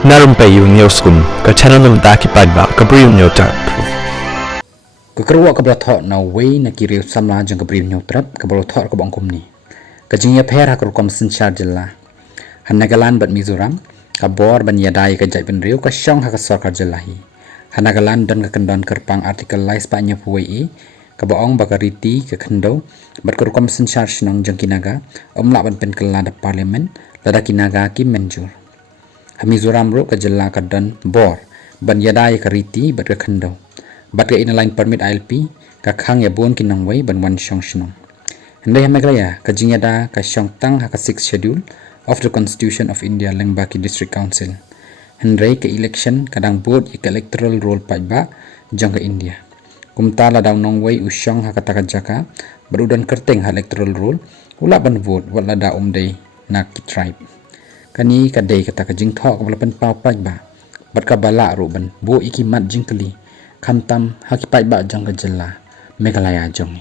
Na Rympei U ke channel nabynta ki paidbah ke Bri U Hynñiewtrep. Kekerwa ke belothok na wei na kiri samla jong ke Bri U Hynñiewtrep ke belothok ke bangkum ni. Ke jingiapher hak rukom senchar jylla. Nagaland Mizoram ke bor ban yadai ke jai ben riu ke shong hak sarkar jylla hi. Nagaland dan ke kendon kerpang artikel lais pa nya puwei ke baong bakariti ke kendo bat ke rukom senchar shnong jong kinaga omlak ban pen kelada parlimen lada kinaga ki menjur. Mizoram ro ke jylla kadan bor ban yadai ke riti bat ke kendo bat ke inline permit iaphi ka khang ya bon kinong wei ban wan shong shnong handai Meghalaya ka jingyada ka shong tang ha ka 6th schedule of the Constitution of India Lengbaki District Council handai ke election kadang board ke electoral roll paidbah jong ke India kumta la daw nong wei ushong ha ka takajaka barudan kyrteng ha electoral roll ula ban vote wala da umdei na ki tribe kani kadai kata ka jingthok balapan pau paidbah bat ka bala ro ban bo iki mat jingkali khantam ha ki paidbah jong ka jylla Meghalaya jong